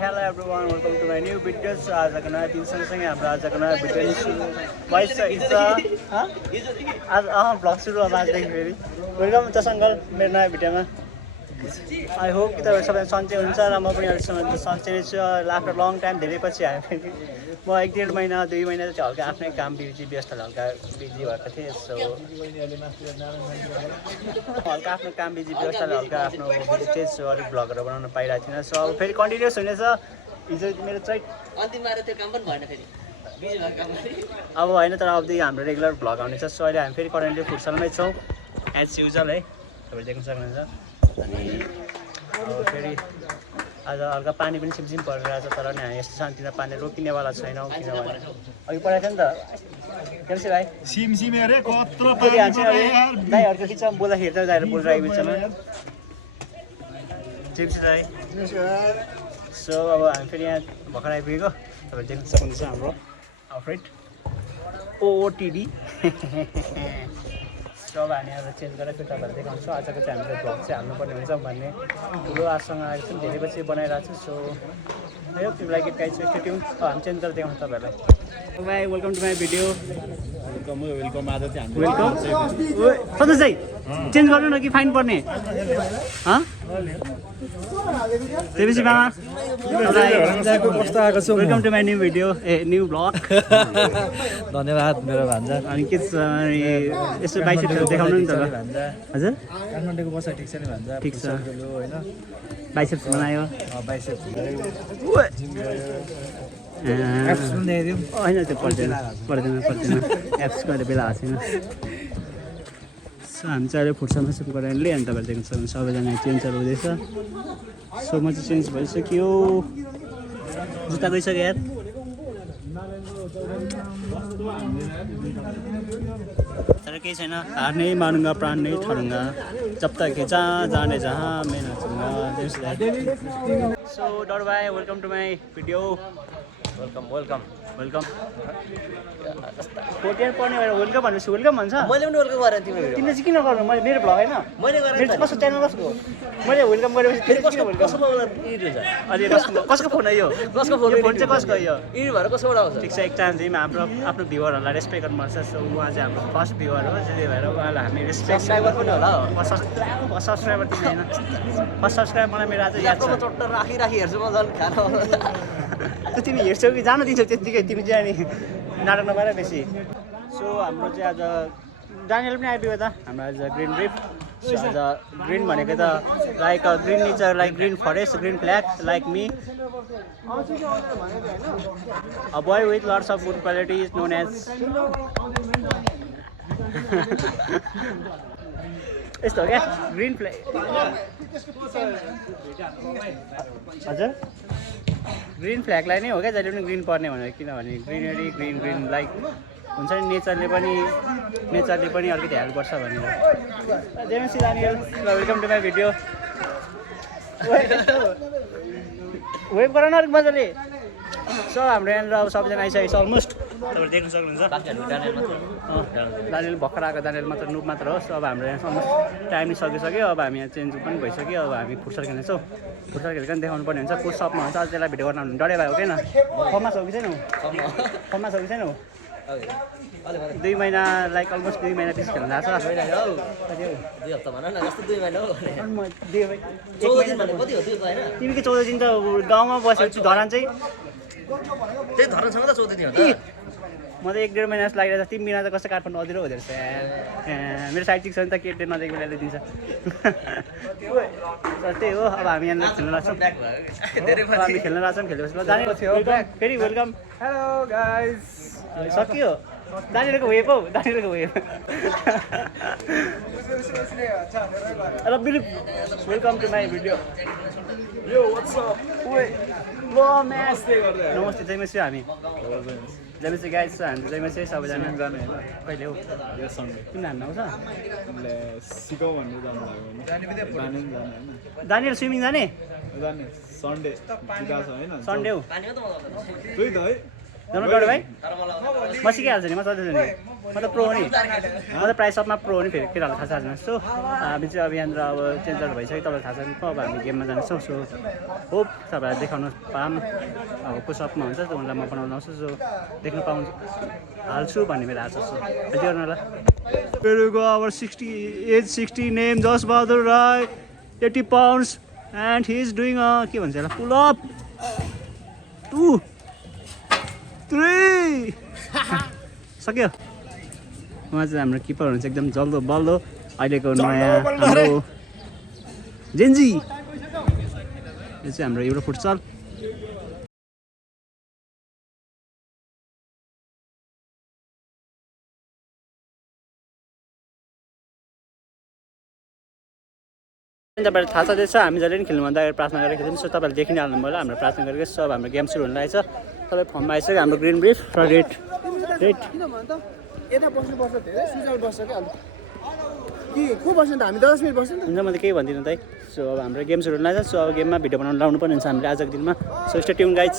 Hello everyone, welcome to my new videos. आजको नयाँ दिनसँगसँगै हाम्रो आजको नयाँ भिडियो नि सुरु भइसकेको छ। आज भ्लग सुरु अब आजदेखि फेरि वेलकम जस अङ्कल मेरो नयाँ भिडियोमा। आई होप कि तपाईँहरू सबै सन्चै हुन्छ र म पनि अहिलेसम्म सन्चै नै छु। आफ्टर लङ टाइम धेरै पछि आएँ फेरि म 1-1.5 महिना 2 महिना चाहिँ हल्का आफ्नै काम व्यस्त हल्का बिजी भएको थिएँ। सो हल्का आफ्नो काम व्यस्तले हल्का आफ्नो बिजी थिएँ। सो अलिक भ्लगहरू बनाउन पाइरहेको थिइनँ। सो अब फेरि कन्टिन्युस हुनेछ। हिजो मेरो चाहिँ अन्तिममा त्यो काम पनि भएन फेरि बिजी भएको काम अब होइन, तर अबदेखि हाम्रो रेगुलर भ्लग आउनेछ। सो अहिले हामी फेरि करेन्टली फुटसलमै छौँ एज युजल है, तपाईँले देख्न सक्नुहुन्छ। अनि अब फेरि आज हल्का पानी पनि सिमसिम परिरहेको छ, तर नि हामी यस्तो शान्तिमा पानी रोकिनेवाला छैनौँ। किनभने अघि परेको थियो नि त केल्सी भाइ सिमसिमे रे कत्रो दाइहरूको बिचमा बोल्दाखेरि त दाइहरू बोलिरहेको बिचमा सिमसी दाइ। सो अब हामी फेरि यहाँ भर्खर आइपुगेको, तपाईँले देख्न सक्नुहुन्छ हाम्रो आउटफिट ओटिडी। सो अब हामी आज चेन्ज गरेर फेरि तपाईँहरू देखाउँछौँ। आजको चाहिँ हामीले भ्लग चाहिँ हाल्नुपर्ने हुन्छ भन्ने ठुलो आशासँग आएको छौँ, धेरै पछि बनाइरहेको छु। So I hope you like it guys. Stay tune. अब हामी चेन्ज गरेर देखाउँछौँ तपाईँहरूलाई। भाइ welcome to my video. Welcome आज चाहिँ हाम्रो वेलकम सन्तोष दाइ, चेन्ज गर्नु न कि फाइन पर्ने? त्यसपछि मामा welcome to my new video, new blog. धन्यवाद मेरो भान्जा। अनि के छ यसो बाइसेप्सहरू देखाउनु नि त भान्जा। हजुर काठमाडौँको बसा ठिक छ नि भान्जा? ठिक छ। होइन बाइसेप्स बनायो बाइसेप्स होइन, त्यो पर्दैन एप्स गरेर बेला भएको छैन। सो हामी चाहिँ अहिले फुटसलमा सुट गरेर लिएँ। अनि तपाईँहरू देख्न सक्नुहुन्छ सबैजना चेन्जहरू हुँदैछ। सो म चाहिँ चेन्ज भइसक्यो, जुत्ता गइसक्यो यार। तर केही छैन, हार नै मानुङ्गा प्राण नै ठरुङ्गा, जब तक जहाँ जाने जहाँ मैं नाचुङ्गा। सो डर भाइ welcome to my video. Welcome welcome welcome. फोटियर पर्ने भएर वेलकम भनेपछि वेलकम भन्छ। मैले पनि वेलकम गरेँ तिम्रो भिडियो। तिमीले चाहिँ किन गर्नु? मैले मेरो भ्लग होइन, मैले गरेँ मेरो चाहिँ कसको च्यानल कसको? मैले वेलकम गरेपछि फेरि किन वेलकम? कसको इड हुन्छ? अहिले कसको फोन हो यो? कसको फोन? फोन चाहिँ कसको हो यो? इड भएर कसकोबाट आउँछ? ठिक छ, एक टाइम चाहिँ हाम्रो आफ्नो भ्युवरहरूलाई रेस्पेक्ट गर्नुपर्छ। सो उहाँ चाहिँ हाम्रो फर्स्ट भ्युवर हो, त्यसले भएर उहाँलाई हामी रेस्पेक्ट सब्सक्राइबर पनि होला हो। सब्सक्राइबर तिमी होइन, फर्स्ट सब्सक्राइब मलाई मेरो आज याद छ। चट्ट राखी हेर्छु म झन् खाना। त्यो तिमी हेर्छौ कि जानु दिन्छौ त्यत्तिकै, तिमी चाहिँ अनि नाटक नपाएर बेसी। सो हाम्रो चाहिँ आज डानियल पनि आइपुग्यो त हाम्रो आज ग्रिन ब्रिफ। सो आज ग्रिन भनेको त like green nature, like green forest, green flag like me, a boy with lots of good qualities known as. यस्तो हो क्या ग्रिन फ्ल्याग। हजुर ग्रिन फ्ल्यागलाई नै हो क्या जहिले पनि ग्रिन पर्ने भनेर, किनभने ग्रिनरी ग्रिन ग्रिन लाइक हुन्छ नि, नेचरले पनि अलिकति हेल्प गर्छ भनेर। JMC Daniel, welcome to my video. वेब गर न अलिक मजाले। सो हाम्रो यहाँनिर अब सबैजना आइसकेको छ अलमोस्ट, तपाईँहरू देख्न सक्नुहुन्छ। दानियल भर्खर आएको, दानियल मात्र नुप मात्र हो। सो अब हाम्रो यहाँ अलमोस्ट टाइम नै सकिसक्यो। अब हामी यहाँ चेन्ज पनि भइसक्यो। अब हामी फुटसल खेल्नेछौँ। फुटसल खेलेर पनि देखाउनु पर्ने हुन्छ। को सपमा हुन्छ, अझ त्यसलाई भिडियो गर्न डरै भयो किन? फर्ममा छौ कि छैनौ? फर्ममा छौ कि छैनौ? 2 महिना लाइक अलमोस्ट 2 महिना पछि खेल्न लाग्छ। 2 हप्ता भन न, जस्तो 2 महिना हो। 14 दिन भने कति हो त्यो त होइन? तिमी के 14 दिन त गाउँमा बसेपछि धरान चाहिँ त्यही धरनसँग त 14 दिन हो त। म त 1-1.5 महिना जस्तो लागिरहेको छ। 3 महिना त कस्तो काठमाडौँ अधुरो हुँदो रहेछ यार। मेरो साइड चिक छ नि त, केटी नजिक मिलाएर दिन्छ। त्यही हो। अब हामी यहाँनिर खेल्न लाग्छौँ। हामी खेल्न लाग्छौँ। खेलेपछि जानेको थियो। फेरि वेलकम। Hello guys. सकियो दानीहरूको वेप हौ दानीहरूको वेप र believe welcome to my video नमस्ते जयमसी हामी जयमसी गाइज छ हामी जयमसी सबैजना जाने होइन कहिले हौ यो सन्डे किन हान्न आउँछ उसले सिकाउ भनेर जानु लाग्यो भने जाने पनि जाने होइन दानीहरू स्विमिङ जाने जाने सन्डे बिदा छ होइन सन्डे हौ त्यही त है जानु डर भाइ म सिकाइहाल्छु नि म सधैँ नि म त प्रो हो नि म त प्रायः सबमा प्रो हो नि फेरि केटाहरूलाई थाहा छ आज सो हामी चाहिँ अब यहाँनिर अब चेन्जर भइसक्यो तपाईँलाई थाहा छ नि अब हामी गेममा जान्छौँ सो होप तपाईँलाई देखाउनु पाऊँ अब को सपमा हुन्छ त्यो उनलाई म बनाउनु आउँछु सो देख्नु हाल्छु भन्ने मेरो आशा छ सो यति गर्नु होला पेरुको अब 60 नेम जस Bahadur Rai 80 pounds and he is doing के भन्छ यसलाई पुल अप 2 3 सक्यो उहाँ चाहिँ हाम्रो किपर हुन्छ एकदम जल्दो बल्दो अहिलेको नयाँ हाम्रो जेन्जी यो चाहिँ हाम्रो युरो फुटसल तपाईँलाई थाहा छँदैछ हामी जहिले पनि खेल्नु भन्दा प्रार्थना गरेको थियौँ सो तपाईँले देखि नै हाल्नुभयो हाम्रो प्रार्थना गरेको सब हाम्रो गेम सुरु हुन लागेको छ तपाईँ फर्ममा आइसक्यो हाम्रो ग्रिन ब्रिफ र रेड किन भन त यता बस्नुपर्छ धेरै सुजल बस्छ क्या कि को बस्छ त हामी 10 मिनट बस्छ नि हुन्छ म त केही भन्दिनँ त है सो अब हाम्रो गेम सुरु हुन लागेको छ सो अब गेममा भिडियो बनाउनु लाउनु पर्ने हुन्छ हामीले आजको दिनमा सो स्टे ट्युन गाइज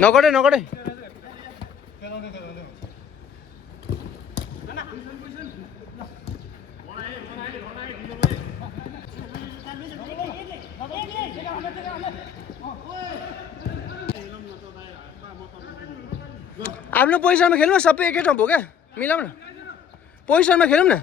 नगडे नगडे आफ्नो पोजिसनमा खेलौँ न सबै एकै ठाउँ भयो क्या मिलाउँ न पोजिसनमा खेलौँ न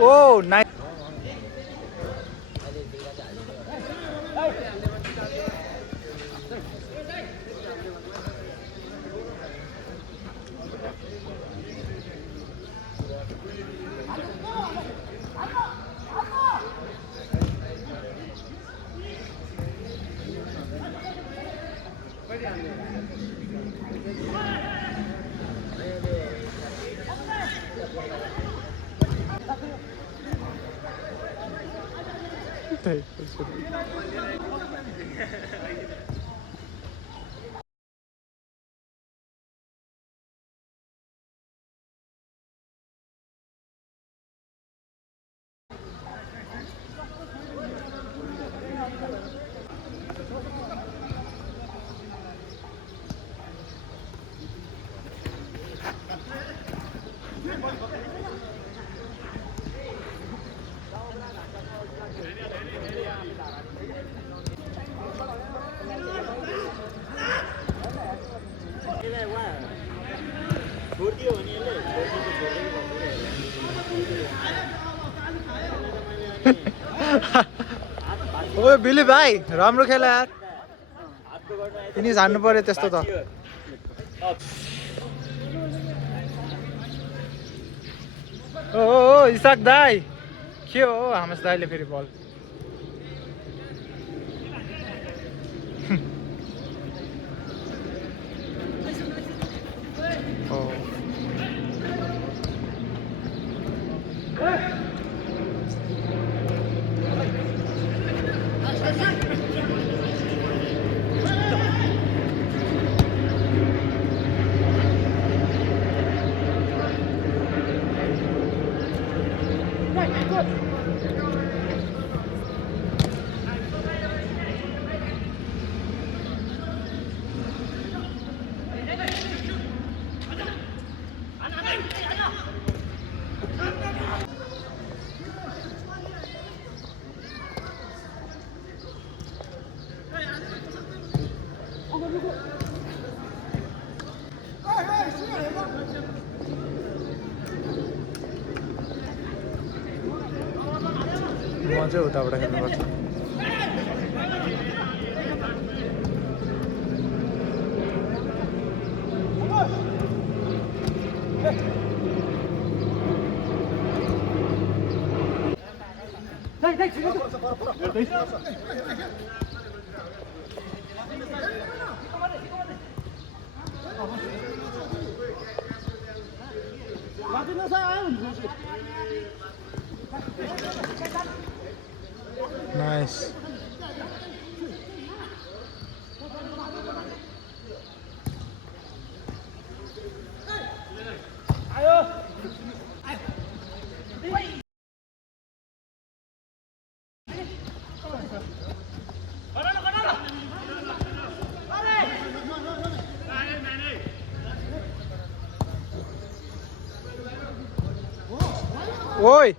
Oh, nice. ओए बिली भाइ राम्रो खेला यार तिनी जान्नु पर्यो त्यस्तो त ओ इसाक दाइ के हो हामस दाइले फेरि बल म चाहिँ उताबाट खेल्नुपर्छ Nice. Oi!